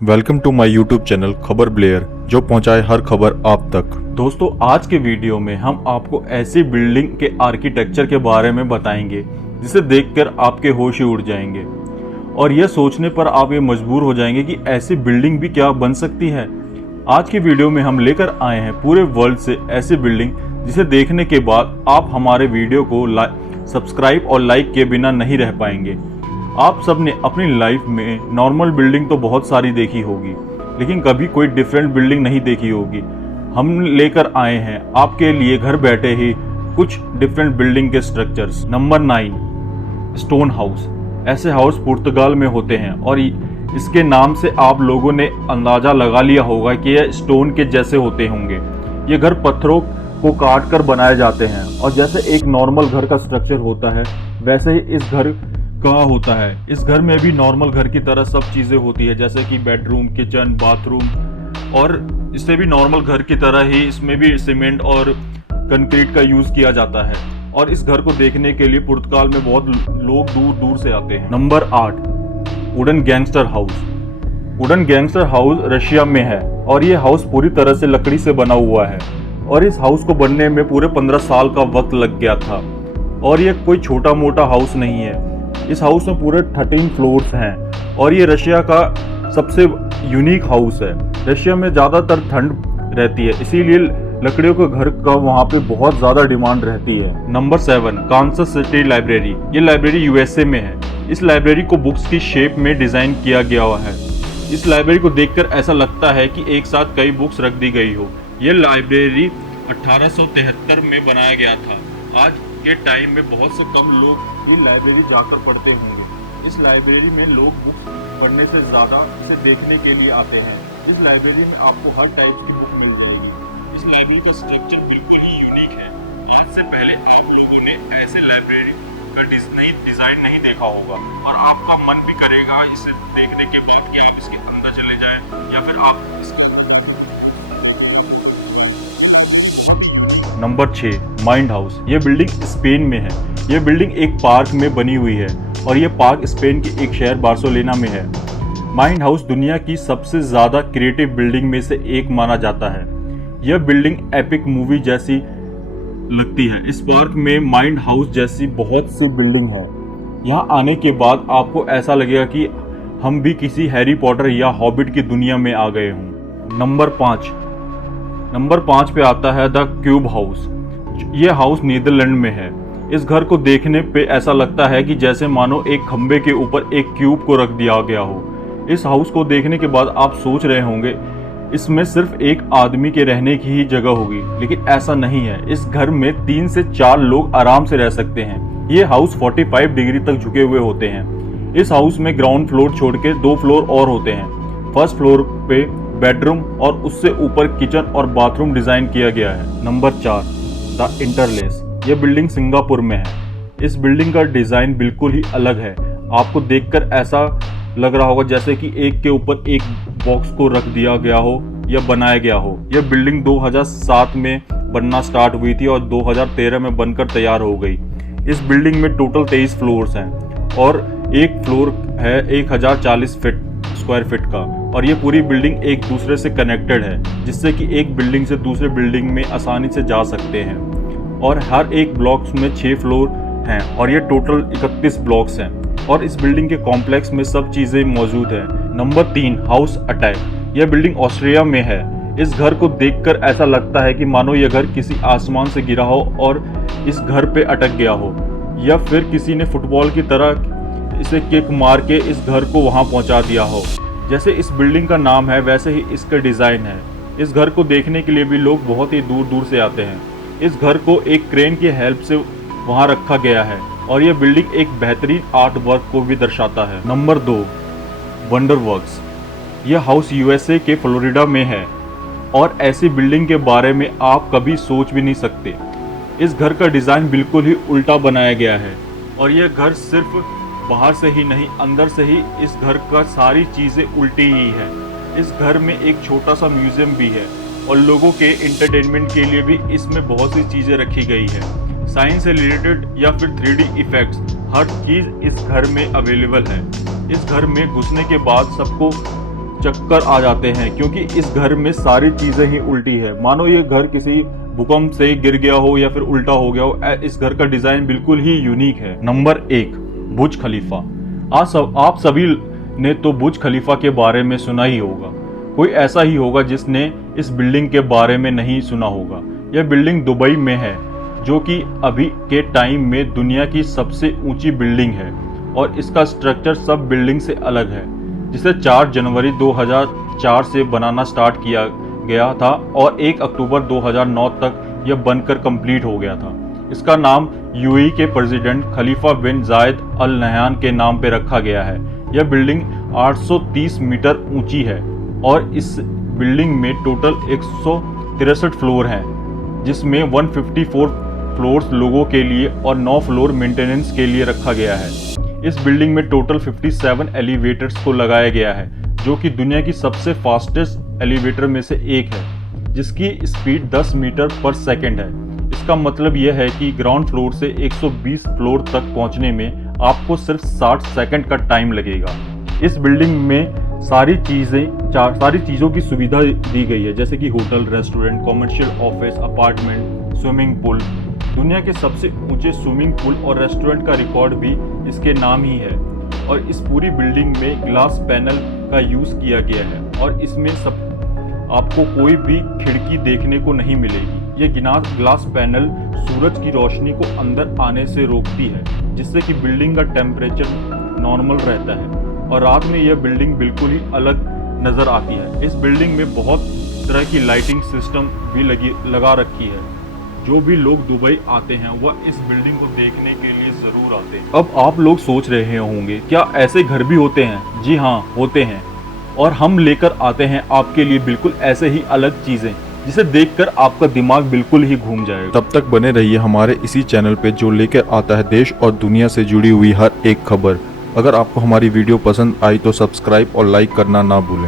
Welcome to my YouTube channel खबर ब्लेयर, जो पहुंचाए हर खबर आप तक। दोस्तों, आज के वीडियो में हम आपको ऐसी बिल्डिंग के आर्किटेक्चर के बारे में बताएंगे जिसे देखकर आपके होश ही उड़ जाएंगे और यह सोचने पर आप ये मजबूर हो जाएंगे कि ऐसी बिल्डिंग भी क्या बन सकती है। आज की वीडियो में हम लेकर आए हैं पूरे वर्ल्ड से ऐसी बिल्डिंग जिसे देखने के बाद आप हमारे वीडियो को सब्सक्राइब और लाइक किए बिना नहीं रह पाएंगे। आप सब ने अपनी लाइफ में नॉर्मल बिल्डिंग तो बहुत सारी देखी होगी, लेकिन कभी कोई डिफरेंट बिल्डिंग नहीं देखी होगी। हम लेकर आए हैं आपके लिए घर बैठे ही कुछ डिफरेंट बिल्डिंग के स्ट्रक्चर्स। Number 9, stone house. ऐसे हाउस पुर्तगाल में होते हैं और इसके नाम से आप लोगों ने अंदाजा लगा लिया होगा कि यह स्टोन के जैसे होते होंगे। ये घर पत्थरों को काट कर बनाए जाते हैं और जैसे एक नॉर्मल घर का स्ट्रक्चर होता है वैसे ही इस घर का होता है। इस घर में भी नॉर्मल घर की तरह सब चीजें होती है, जैसे कि बेडरूम, किचन, बाथरूम, और इससे भी नॉर्मल घर की तरह ही इसमें भी सीमेंट और कंक्रीट का यूज किया जाता है। और इस घर को देखने के लिए पुर्तगाल में बहुत लोग दूर दूर से आते हैं। Number 8, wooden gangster house. Wooden gangster house Russia में है और ये हाउस पूरी तरह से लकड़ी से बना हुआ है और इस हाउस को बनने में पूरे 15 साल का वक्त लग गया था। और ये कोई छोटा मोटा हाउस नहीं है। इस हाउस में पूरे 13 फ्लोर्स हैं और ये रशिया का सबसे यूनिक हाउस है। रशिया में ज़्यादातर ठंड रहती है, इसीलिए लकड़ियों के घर का वहाँ पे बहुत ज़्यादा डिमांड रहती है। Number 7, Kansas City library. ये लाइब्रेरी यूएसए में है। इस लाइब्रेरी को बुक्स की शेप में डिज़ाइन किया गया हुआ है। इस लाइब्रेरी को देखकर ऐसा लगता है कि एक साथ कई बुक्स रख दी गई हो। ये लाइब्रेरी 1873 में बनाया गया था। आज के टाइम में बहुत से कम लोग ये लाइब्रेरी जाकर पढ़ते होंगे। इस लाइब्रेरी में लोग बुक्स पढ़ने से ज़्यादा इसे देखने के लिए आते हैं। इस लाइब्रेरी में आपको हर टाइप की बुक मिल जाएगी। इस लाइब्रेरी का स्ट्रक्चर बिल्कुल ही यूनिक है। आज से पहले आप लोगों ने ऐसे लाइब्रेरी का डिज़ाइन नहीं देखा होगा और आपका मन भी करेगा इसे देखने के बाद कि आप इसके अंदर चले जाएं या फिर आप नंबर 6, माइंड हाउस। ये बिल्डिंग स्पेन में है। ये बिल्डिंग एक पार्क में बनी हुई है और ये पार्क स्पेन के एक शहर बार्सिलोना में है। माइंड हाउस दुनिया की सबसे ज़्यादा क्रिएटिव बिल्डिंग में से एक माना जाता है। यह बिल्डिंग एपिक मूवी जैसी लगती है। इस पार्क में माइंड हाउस जैसी बहुत सी बिल्डिंग है। यहाँ आने के बाद आपको ऐसा लगेगा कि हम भी किसी हैरी पॉटर या हॉबिट की दुनिया में आ गए हों। नंबर 5 पे आता है द क्यूब हाउस। यह हाउस नीदरलैंड में है। इस घर को देखने पे ऐसा लगता है कि जैसे मानो एक खंबे के ऊपर एक क्यूब को रख दिया गया हो। इस हाउस को देखने के बाद आप सोच रहे होंगे इसमें सिर्फ एक आदमी के रहने की ही जगह होगी, लेकिन ऐसा नहीं है। इस घर में 3 से 4 लोग आराम से रह सकते हैं। ये हाउस 45 डिग्री तक झुके हुए होते हैं। इस हाउस में ग्राउंड फ्लोर छोड़ के 2 फ्लोर और होते हैं। फर्स्ट फ्लोर पे बेडरूम और उससे ऊपर किचन और बाथरूम डिजाइन किया गया है। Number 4, the interlace. यह बिल्डिंग सिंगापुर में है। इस बिल्डिंग का डिजाइन बिल्कुल ही अलग है। आपको देखकर ऐसा लग रहा होगा जैसे कि एक के ऊपर एक बॉक्स को रख दिया गया हो या बनाया गया हो। यह बिल्डिंग 2007 में बनना स्टार्ट हुई थी और 2013 में बनकर तैयार हो गई। इस बिल्डिंग में टोटल 23 फ्लोर्स हैं और एक फ्लोर है 1040 स्क्वायर फीट का और ये पूरी बिल्डिंग एक दूसरे से कनेक्टेड है, जिससे कि एक बिल्डिंग से दूसरे बिल्डिंग में आसानी से जा सकते हैं। और हर एक ब्लॉक्स में 6 फ्लोर हैं और ये टोटल 31 ब्लॉक्स हैं और इस बिल्डिंग के कॉम्प्लेक्स में सब चीज़ें मौजूद हैं। Number 3, house attack. यह बिल्डिंग ऑस्ट्रिया में है। इस घर को देखकर ऐसा लगता है कि मानो यह घर किसी आसमान से गिरा हो और इस घर पे अटक गया हो, या फिर किसी ने फुटबॉल की तरह इसे किक मार के इस घर को वहाँ पहुँचा दिया हो। जैसे इस बिल्डिंग का नाम है वैसे ही इसका डिज़ाइन है। इस घर को देखने के लिए भी लोग बहुत ही दूर दूर से आते हैं। इस घर को एक क्रेन की हेल्प से वहाँ रखा गया है और यह बिल्डिंग एक बेहतरीन आर्ट वर्क को भी दर्शाता है। Number 2, wonder works. यह हाउस यूएसए के फ्लोरिडा में है और ऐसी बिल्डिंग के बारे में आप कभी सोच भी नहीं सकते। इस घर का डिज़ाइन बिल्कुल ही उल्टा बनाया गया है और यह घर सिर्फ बाहर से ही नहीं, अंदर से ही इस घर का सारी चीज़ें उल्टी ही है। इस घर में एक छोटा सा म्यूजियम भी है और लोगों के एंटरटेनमेंट के लिए भी इसमें बहुत सी चीज़ें रखी गई है। साइंस से रिलेटेड या फिर 3D इफेक्ट्स, हर चीज़ इस घर में अवेलेबल है। इस घर में घुसने के बाद सबको चक्कर आ जाते हैं, क्योंकि इस घर में सारी चीजें ही उल्टी है। मानो ये घर किसी भूकंप से गिर गया हो या फिर उल्टा हो गया हो। इस घर का डिजाइन बिल्कुल ही यूनिक है। नंबर 1, बुर्ज खलीफा। आप सभी ने तो बुर्ज खलीफा के बारे में सुना ही होगा। कोई ऐसा ही होगा जिसने इस बिल्डिंग के बारे में नहीं सुना होगा। यह बिल्डिंग दुबई में है, जो कि अभी के टाइम में दुनिया की सबसे ऊंची बिल्डिंग है और इसका स्ट्रक्चर सब बिल्डिंग से अलग है, जिसे 4 जनवरी 2004 से बनाना स्टार्ट किया गया था और 1 अक्टूबर 2009 तक यह बनकर कंप्लीट हो गया था। इसका नाम यूएई के प्रेसिडेंट खलीफा बिन जायद अल नहयान के नाम पे रखा गया है। यह बिल्डिंग 830 मीटर ऊंची है और इस बिल्डिंग में टोटल 163 फ्लोर हैं, जिसमें 154 फ्लोर्स लोगों के लिए और 9 फ्लोर मेंटेनेंस के लिए रखा गया है। इस बिल्डिंग में टोटल 57 एलिवेटर्स को लगाया गया है, जो कि दुनिया की सबसे फास्टेस्ट एलिवेटर में से एक है, जिसकी स्पीड 10 मीटर पर सेकंड है। इसका मतलब यह है कि ग्राउंड फ्लोर से 120 फ्लोर तक पहुंचने में आपको सिर्फ 60 सेकंड का टाइम लगेगा। इस बिल्डिंग में सारी चीज़ों की सुविधा दी गई है, जैसे कि hotel, restaurant, commercial office, apartment, swimming pool. दुनिया के सबसे ऊंचे स्विमिंग पूल और रेस्टोरेंट का रिकॉर्ड भी इसके नाम ही है। और इस पूरी बिल्डिंग में ग्लास पैनल का यूज़ किया गया है और इसमें आपको कोई भी खिड़की देखने को नहीं मिलेगी। ये ग्लास पैनल सूरज की रोशनी को अंदर आने से रोकती है, जिससे कि बिल्डिंग का टेम्परेचर नॉर्मल रहता है और रात में यह बिल्डिंग बिल्कुल ही अलग नज़र आती है। इस बिल्डिंग में बहुत तरह की लाइटिंग सिस्टम भी लगा रखी है। जो भी लोग दुबई आते हैं वह इस बिल्डिंग को देखने के लिए ज़रूर आते हैं। अब आप लोग सोच रहे होंगे, क्या ऐसे घर भी होते हैं? जी हाँ, होते हैं। और हम लेकर आते हैं आपके लिए बिल्कुल ऐसे ही अलग चीज़ें, जिसे देखकर आपका दिमाग बिल्कुल ही घूम जाएगा। तब तक बने रहिए हमारे इसी चैनल पे, जो लेकर आता है देश और दुनिया से जुड़ी हुई हर एक खबर। अगर आपको हमारी वीडियो पसंद आई तो सब्सक्राइब और लाइक करना ना भूलें।